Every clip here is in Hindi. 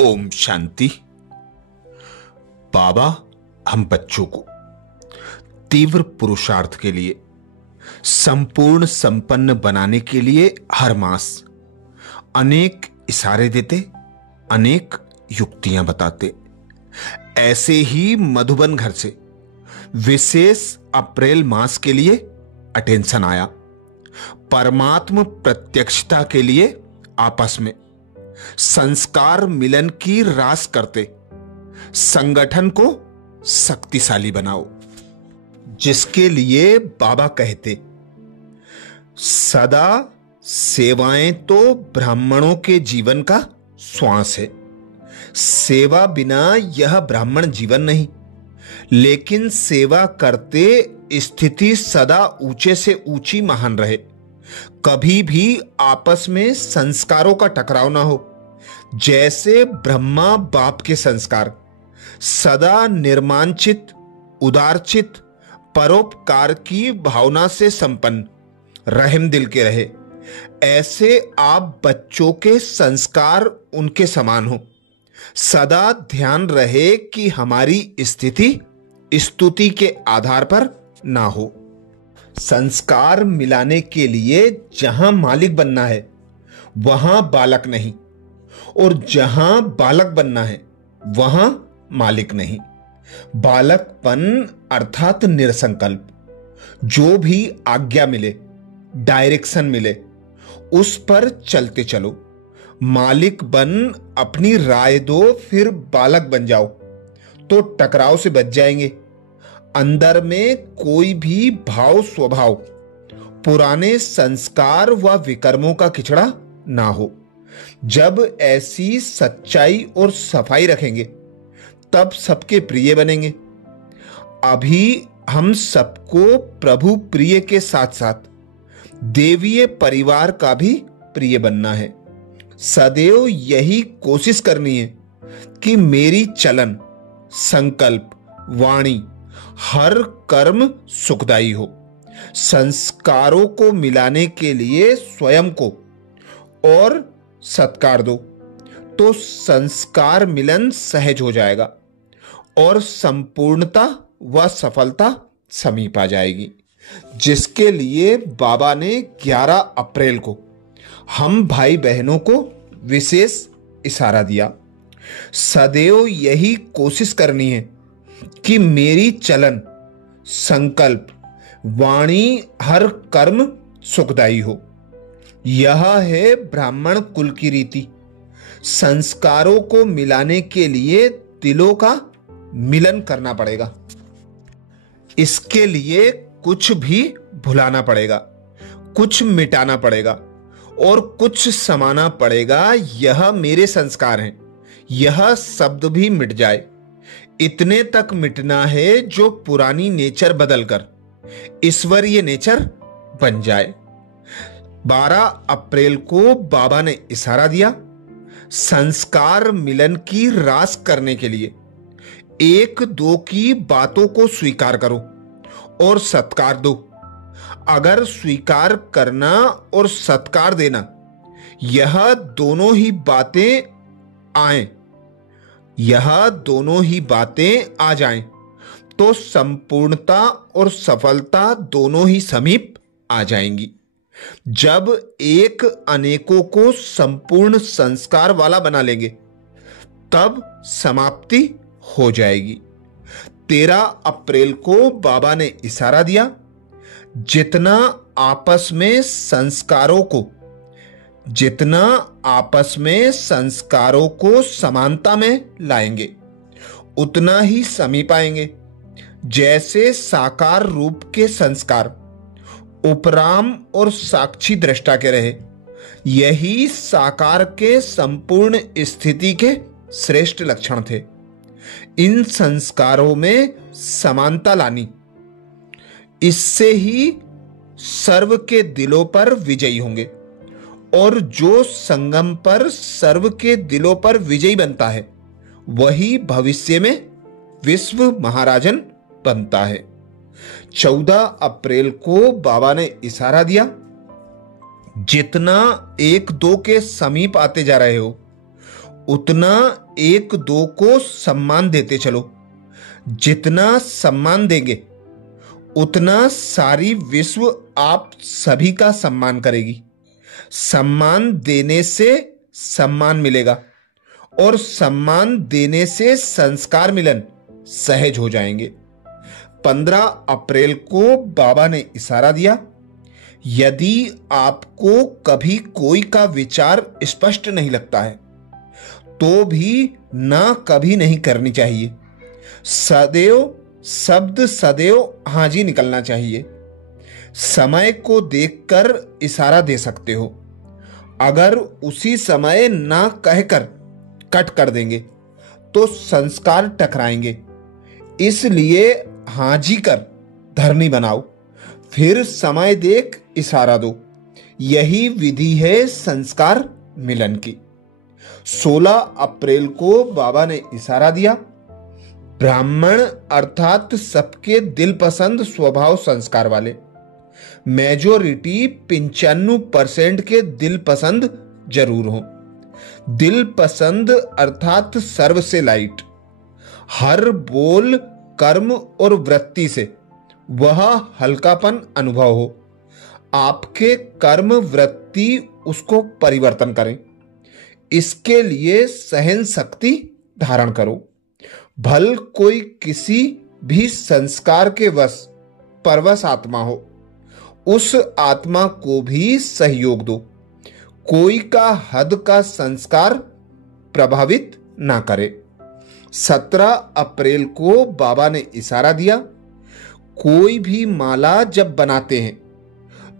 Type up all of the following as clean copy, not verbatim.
ओम शांति। बाबा हम बच्चों को तीव्र पुरुषार्थ के लिए संपूर्ण संपन्न बनाने के लिए हर मास अनेक इशारे देते, अनेक युक्तियां बताते। ऐसे ही मधुबन घर से विशेष अप्रैल मास के लिए अटेंशन आया। परमात्म प्रत्यक्षता के लिए आपस में संस्कार मिलन की रास करते संगठन को शक्तिशाली बनाओ, जिसके लिए बाबा कहते सदा सेवाएं तो ब्राह्मणों के जीवन का श्वास है। सेवा बिना यह ब्राह्मण जीवन नहीं, लेकिन सेवा करते स्थिति सदा ऊंचे से ऊंची महान रहे। कभी भी आपस में संस्कारों का टकराव ना हो। जैसे ब्रह्मा बाप के संस्कार सदा निर्माणचित, उदारचित, परोपकार की भावना से संपन्न, रहम दिल के रहे, ऐसे आप बच्चों के संस्कार उनके समान हो। सदा ध्यान रहे कि हमारी स्थिति स्तुति के आधार पर ना हो। संस्कार मिलाने के लिए जहां मालिक बनना है वहां बालक नहीं, और जहां बालक बनना है वहां मालिक नहीं। बालकपन अर्थात निरसंकल्प। जो भी आज्ञा मिले, डायरेक्शन मिले, उस पर चलते चलो। मालिक बन अपनी राय दो, फिर बालक बन जाओ तो टकराव से बच जाएंगे। अंदर में कोई भी भाव स्वभाव, पुराने संस्कार व विकर्मों का किचड़ा ना हो। जब ऐसी सच्चाई और सफाई रखेंगे तब सबके प्रिय बनेंगे। अभी हम सबको प्रभु प्रिय के साथ साथ देवीय परिवार का भी प्रिय बनना है। सदैव यही कोशिश करनी है कि मेरी चलन, संकल्प, वाणी, हर कर्म सुखदायी हो। संस्कारों को मिलाने के लिए स्वयं को और सत्कार दो तो संस्कार मिलन सहज हो जाएगा और संपूर्णता व सफलता समीप आ जाएगी। जिसके लिए बाबा ने 11 अप्रैल को हम भाई बहनों को विशेष इशारा दिया। सदैव यही कोशिश करनी है कि मेरी चलन, संकल्प, वाणी, हर कर्म सुखदायी हो। यह है ब्राह्मण कुल की रीति। संस्कारों को मिलाने के लिए दिलों का मिलन करना पड़ेगा। इसके लिए कुछ भी भुलाना पड़ेगा, कुछ मिटाना पड़ेगा और कुछ समाना पड़ेगा। यह मेरे संस्कार हैं, यह शब्द भी मिट जाए। इतने तक मिटना है जो पुरानी नेचर बदलकर ईश्वरीय नेचर बन जाए। 12 अप्रैल को बाबा ने इशारा दिया, संस्कार मिलन की रास करने के लिए एक दो की बातों को स्वीकार करो और सत्कार दो। अगर स्वीकार करना और सत्कार देना यह दोनों ही बातें आए, यह दोनों ही बातें आ जाएं, तो संपूर्णता और सफलता दोनों ही समीप आ जाएंगी। जब एक अनेकों को संपूर्ण संस्कार वाला बना लेंगे तब समाप्ति हो जाएगी। 13 अप्रैल को बाबा ने इशारा दिया, जितना आपस में संस्कारों को समानता में लाएंगे उतना ही समीप आएंगे। जैसे साकार रूप के संस्कार उपराम और साक्षी दृष्टा के रहे, यही साकार के संपूर्ण स्थिति के श्रेष्ठ लक्षण थे। इन संस्कारों में समानता लानी, इससे ही सर्व के दिलों पर विजयी होंगे। और जो संगम पर सर्व के दिलों पर विजयी बनता है वही भविष्य में विश्व महाराजन बनता है। 14 अप्रैल को बाबा ने इशारा दिया, जितना एक दो के समीप आते जा रहे हो उतना एक दो को सम्मान देते चलो। जितना सम्मान देंगे उतना सारी विश्व आप सभी का सम्मान करेगी। सम्मान देने से सम्मान मिलेगा और सम्मान देने से संस्कार मिलन सहज हो जाएंगे। 15 अप्रैल को बाबा ने इशारा दिया, यदि आपको कभी कोई का विचार स्पष्ट नहीं लगता है तो भी ना कभी नहीं करनी चाहिए। सदैव शब्द सदैव हाजी निकलना चाहिए। समय को देखकर इशारा दे सकते हो, अगर उसी समय ना कहकर कट कर देंगे तो संस्कार टकराएंगे। इसलिए हाजी कर धरनी बनाओ, फिर समय देख इशारा दो। यही विधि है संस्कार मिलन की। 16 अप्रैल को बाबा ने इशारा दिया, ब्राह्मण अर्थात सबके दिल पसंद स्वभाव संस्कार वाले। मेजोरिटी 95% के दिल पसंद जरूर हो। दिल पसंद अर्थात सर्व से लाइट। हर बोल, कर्म और वृत्ति से वह हल्कापन अनुभव हो। आपके कर्म वृत्ति उसको परिवर्तन करें। इसके लिए सहन शक्ति धारण करो। भल कोई किसी भी संस्कार के वश परवश आत्मा हो, उस आत्मा को भी सहयोग दो। कोई का हद का संस्कार प्रभावित ना करे। 17 अप्रैल को बाबा ने इशारा दिया, कोई भी माला जब बनाते हैं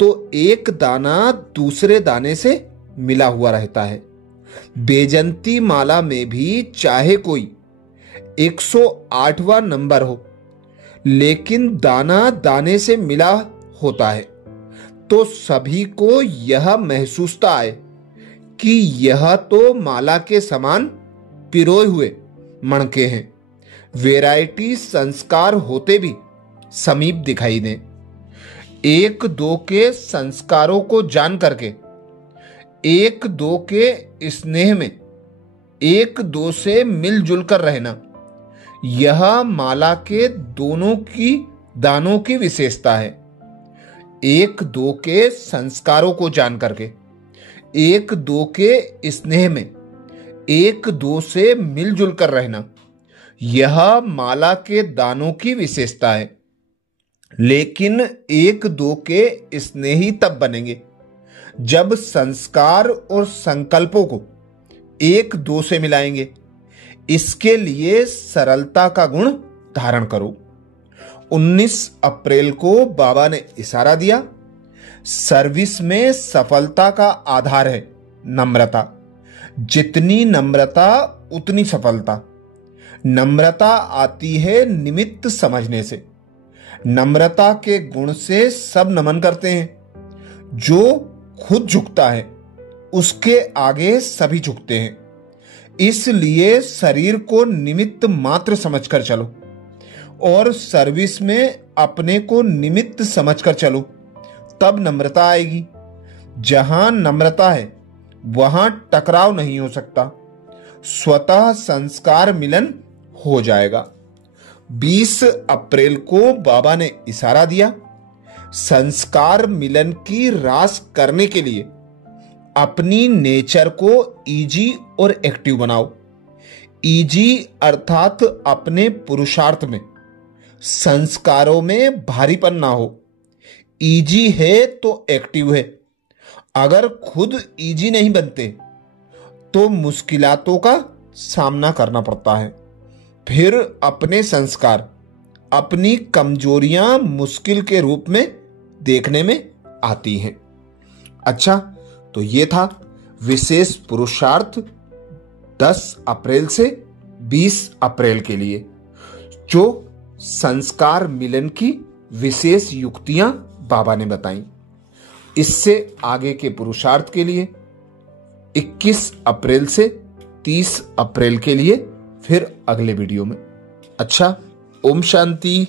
तो एक दाना दूसरे दाने से मिला हुआ रहता है। बेजंती माला में भी चाहे कोई 108वां नंबर हो, लेकिन दाना दाने से मिला होता है तो सभी को यह महसूसता आए कि यह तो माला के समान पिरोए हुए मणके हैं। वैरायटी संस्कार होते भी समीप दिखाई दें। एक दो के संस्कारों को जान करके, एक दो के स्नेह में एक दो से मिलजुल कर रहना, यह माला के दोनों की दानों की विशेषता है। एक दो के संस्कारों को जान करके, एक दो के स्नेह में एक दो से मिलजुल कर रहना, यह माला के दानों की विशेषता है। लेकिन एक दो के स्नेही तब बनेंगे जब संस्कार और संकल्पों को एक दो से मिलाएंगे। इसके लिए सरलता का गुण धारण करो। 19 अप्रैल को बाबा ने इशारा दिया, सर्विस में सफलता का आधार है नम्रता। जितनी नम्रता उतनी सफलता। नम्रता आती है निमित्त समझने से। नम्रता के गुण से सब नमन करते हैं। जो खुद झुकता है उसके आगे सभी झुकते हैं। इसलिए शरीर को निमित्त मात्र समझकर चलो और सर्विस में अपने को निमित्त समझकर चलो, तब नम्रता आएगी। जहां नम्रता है वहां टकराव नहीं हो सकता, स्वतः संस्कार मिलन हो जाएगा। 20 अप्रैल को बाबा ने इशारा दिया, संस्कार मिलन की रास करने के लिए अपनी नेचर को इजी और एक्टिव बनाओ। इजी अर्थात अपने पुरुषार्थ में, संस्कारों में भारीपन ना हो। इजी है तो एक्टिव है। अगर खुद इजी नहीं बनते तो मुश्किलातों का सामना करना पड़ता है। फिर अपने संस्कार, अपनी कमजोरियां मुश्किल के रूप में देखने में आती हैं। अच्छा, तो ये था विशेष पुरुषार्थ 10 अप्रैल से 20 अप्रैल के लिए, जो संस्कार मिलन की विशेष युक्तियां बाबा ने बताई। इससे आगे के पुरुषार्थ के लिए 21 अप्रैल से 30 अप्रैल के लिए फिर अगले वीडियो में। अच्छा, ओम शांति।